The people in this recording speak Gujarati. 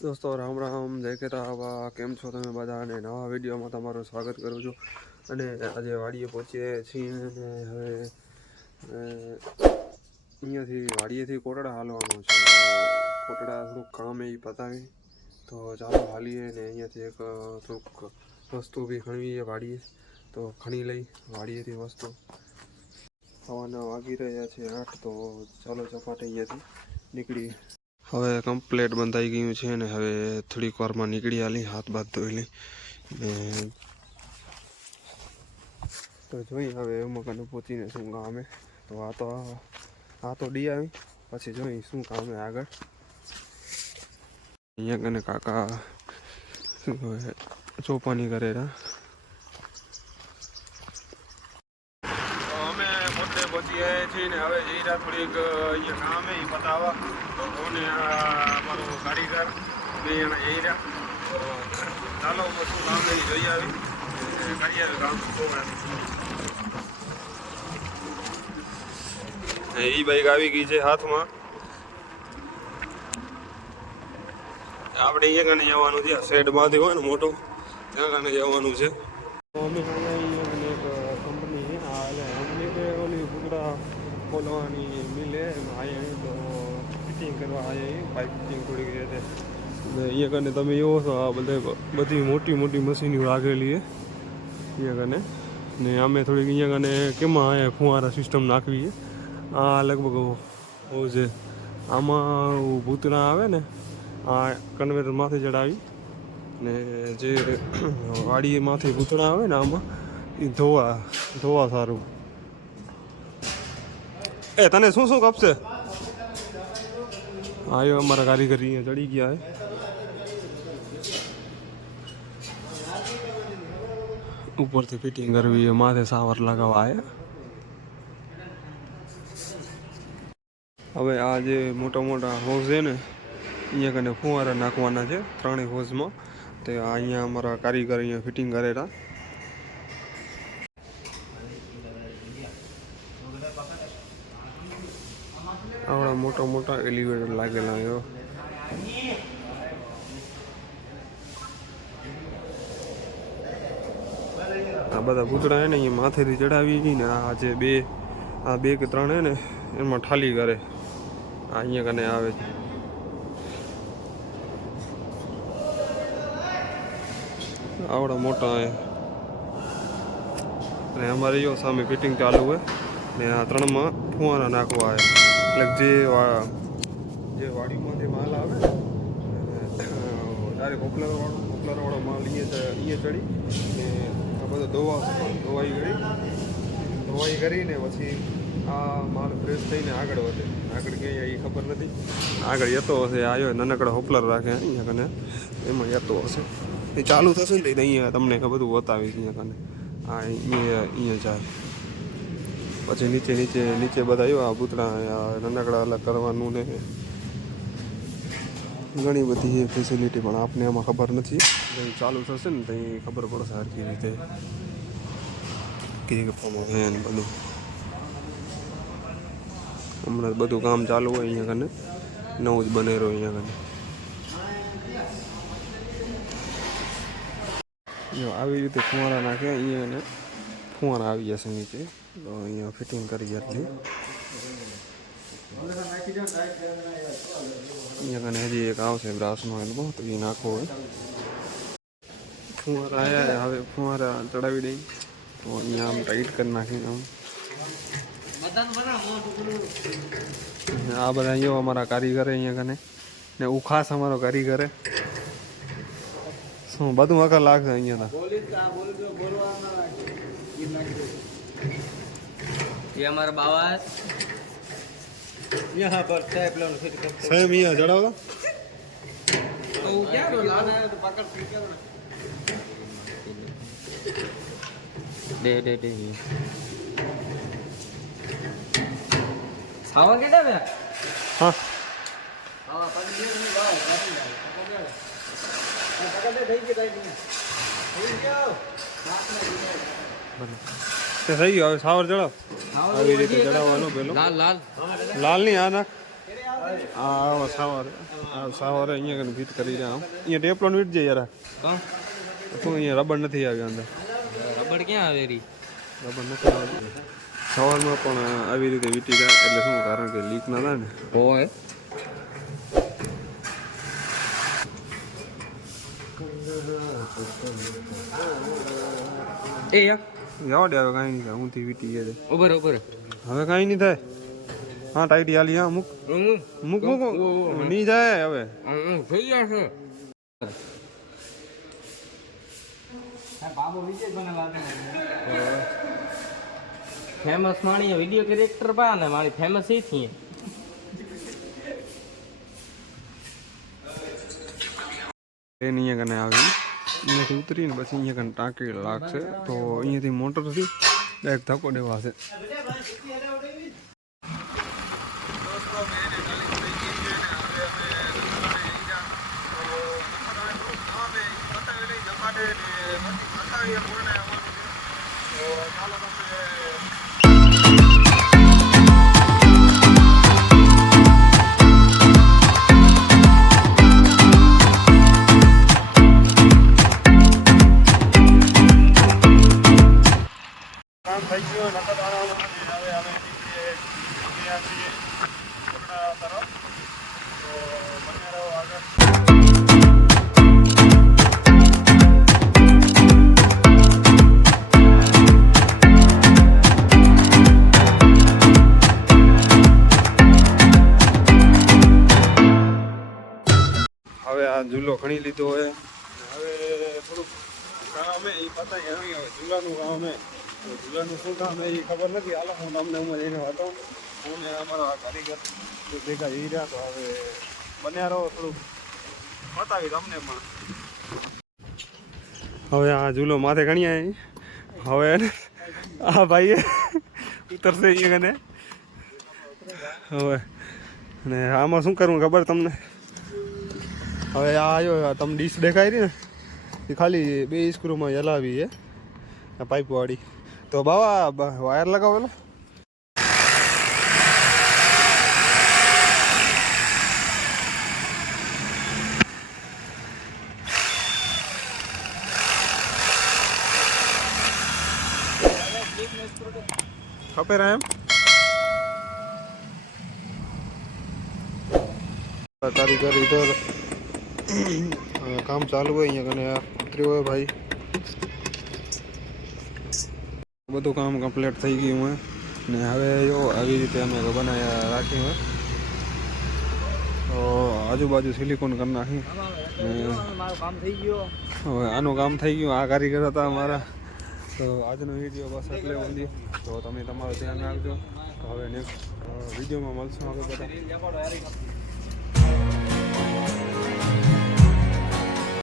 દોસ્તો, રામ રામ, જય કેતાવા કેમ છો તમે બધા અને નવા વિડીયોમાં તમારું સ્વાગત કરું છું. અને આજે વાડીએ પહોંચીએ છીએ અને હવે અહીંયાથી વાડીએથી કોટડા હાલવાનું છે. કોટડા થોડુંક કામ એ પતાવી. તો ચાલો હાલીએ ને અહીંયાથી એક થોડુંક વસ્તુ બી ખણવીએ વાડીએ. તો ખણી લઈ વાડીએથી વસ્તુ. ખાવાના વાગી રહ્યા છે આઠ, તો ચાલો ચપાટે અહીંયાથી નીકળી. હવે કમ્પ્લેટ બંધાઈ ગયું છે ને હવે થોડીક વારમાં નીકળી આલી હાથ બાથ ધોઈ લઈ. ને તો જોઈ હવે મકાને પહોંચીને શું કામે તો આ તો આ તો ડી આવી. પછી જોઈ શું કામે આગળ. અહીંયા કને કાકા શું કહેવાય, ચોપાની કરેલા અમે પોતે છે ને હવે જઈરા થોડીક અહીંયા કામ એ પતાવવા તો કોને અમારો કારીગર બે એના જઈરા રહ્યા. ચાલો શું કામ એ જોઈ આવી. કરી આવે કામ એ બાઈક આવી ગઈ છે હાથમાં. આપણે અહીંયા કને જવાનું છે શેડમાંથી હોય ને મોટો, ત્યાં કને જવાનું છે અહીંયા એક કંપની છે આ એટલે કંપની કે ઓલી ભૂગડા ખોલવાની મિલે અહીંયા ફિટિંગ કરવા અહીંયા પાઇપ ફિટિંગ ગઈ છે ને અહીંયા કને તમે એવો છો આ બધા બધી મોટી મોટી મશીનો લાગેલી છે અહીંયા કને ને અમે થોડીક અહીંયા કને કેમાં અહીંયા ફુવારા સિસ્ટમ નાખવી છે આ લગભગ હોવ છે આમાં ભૂતના આવે ને આ કન્વેટર માથે ચડાવી ને જે વાડીમાંથી ભૂતણા આવે ને આમાં એ ધોવા ધોવા સારું એ, તને શું શું કપશે? આવ્યો અમારા કારીગર અહીંયા ચડી ગયા હે. ઉપરથી ફિટિંગ કરવી એ માથે સાવર લગાવવા આવ્યા હવે આ જે મોટા મોટા હોઝ છે ને, અહીંયા કને ફુવારા નાખવાના છે, ત્રણેય હોઝમાં. તે અહીંયા અમારા કારીગર અહીંયા ફિટિંગ કરેલા. આવડા મોટા મોટા એલિવેટર લાગેલા એવો આ બધા પૂતળા એને અહીંયા માથેથી ચડાવી ને આ જે બે, આ બે કે ત્રણ હે ને, એમાં ઠાલી કરે. આ અહીંયા કને આવે છે. આવડા મોટા હે અને અમારે જો સામે ફિટિંગ ચાલુ હોય ને આ ત્રણમાં ફુવારા નાખવા આવે એટલે જે જે વાડીમાં જે માલ આવે વધારે ડાયરેક્ટ પોપલર વાળો પોપલર વાળો માલ અહીંયા અહીંયા ચડી ને આ બધો દવા દવાઈ કરી દવાઈ કરીને પછી આ માલ ફ્રેશ થઈને આગળ વધે. આગળ ક્યાંય એ ખબર નથી. આગળ જતો હશે આવ્યો નાનકડા હોપલર રાખે અહીંયા કને. એમાં જતો હશે. એ ચાલુ થશે ને અહીંયા તમને બધું બતાવીશ અહીંયા કને. આ અહીંયા અહીંયા જાય પછી નીચે નીચે નીચે બધા આ પૂતળા નાનકડા અલગ કરવાનું ને ઘણી બધી ફેસિલિટી પણ આપને એમાં ખબર નથી. ચાલુ થશે ને તો ખબર પડશે સરખી રીતે કે પ્રમાણે હે ને બધું. હમણાં બધું કામ ચાલુ હોય અહીંયા કને નવું જ બનેરો અહીંયા કને આવી રીતે ફુવારા નાખે અહીંયા ફુવારા આવી જશે નીચે. તો અહીંયા ફિટિંગ કરી હતી. અહીંયા કને હજી એક આવશે બ્રાસનો એલ્બો તો એ નાખવો હોય. ફુવારા આવ્યા હવે ફુવારા ચડાવી દઈ. તો અહીંયા આમ ટાઈટ કરી નાખીને આમ. આ બધા અહીંયા અમારા કારીગરે અહીંયા કને. ને ઉખાસ અમારો કારીગરે. શું, બધું વખત લાગશે અહીંયા ये हमारा बाबा है। यहाँ पर टैपलन फिट करते सेम ही है जड़ा होगा तो क्या रोलाना है? तो पकड़ फिर क्या दे दे दे। हवा केटा बे हाँ। हवा पर ये नहीं बाहर हाँ, पकड़ दे दे के दे दे। बना। તે થઈ ગયો હવે સાવર ચડાવ આવી રીતે ચડાવવાનું પેલું લાલ લાલ લાલ નહીં આ નાખ આ સાવર આ સાવર અહીંયા કને ફિટ કરી રહ્યા અહીંયા ટેપલોન વીટ જાય યાર કાં શું અહીંયા રબર નથી આવ્યો અંદર રબર ક્યાં આવે રી રબર નથી આવતી સાવરમાં પણ આવી રીતે વીટી જાય એટલે શું કારણ કે લીક ના થાય ને હોય એ એક જવા દે હવે કાંઈ નહીં થાય ઊંથી વીટી ગયા છે ઉભર ઉભર હવે કાંઈ નહીં થાય હા ટાઈટી હાલી હા મૂક મૂક મૂક નહીં જાય હવે થઈ ગયા છે બાબુ વિજય ફેમસ માણી વિડિયો કેરેક્ટર પા ને મારી ફેમસ એ થી ટ્રેન અહીંયા કને આવી અહીંયાથી ઉતરીને પછી અહીંયા કંઈ ટાંકી લાગશે તો અહીંયાથી મોટરથી ડાયરેક્ટ ધક્કો દેવાશે હવે આ ઝૂલો ખણી લીધો હોય. હવે થોડુંક કામ એ પતાય હવે ઝૂલાનું કામ એ. ઝૂલાનું શું કામ એ ખબર નથી. હાલો હું તમને હું એનો હતો. હું ને આ કારીગર ભેગા જઈ રહ્યા તો હવે બન્યા રહો થોડુંક. બતાવી તમને પણ. હવે આ ઝૂલો માથે ગણી આવી હવે હા આ ભાઈએ ઉતરશે અહીંયા કને હવે. અને આમાં શું કરવું ખબર તમને? હવે આ આવ્યો આ તમે ડીશ દેખાય રહી ને, એ ખાલી બે સ્ક્રૂમાં હલાવી છે, આ પાઇપ વાળી. તો બાવા બ- વાયર લગાવેલો ખપે એમ. કારીગર ઇધર કામ ચાલુ હોય અહીંયા કને ઉતરી હોય ભાઈ બધું કામ કમ્પ્લીટ થઈ ગયું હોય ને હવે જો આવી રીતે અમે બનાવ્યા રાખી હોય તો આજુબાજુ સિલિકોન કરી નાખી ને મારું કામ થઈ ગયો હવે આનું કામ થઈ ગયું આ કારીગર હતા અમારા તો આજનો વીડિયો બસ એટલે ઊંધી। તો તમે તમારું ધ્યાન રાખજો। તો હવે નેક્સ્ટ વિડીયોમાં મળશું આપણે બધા.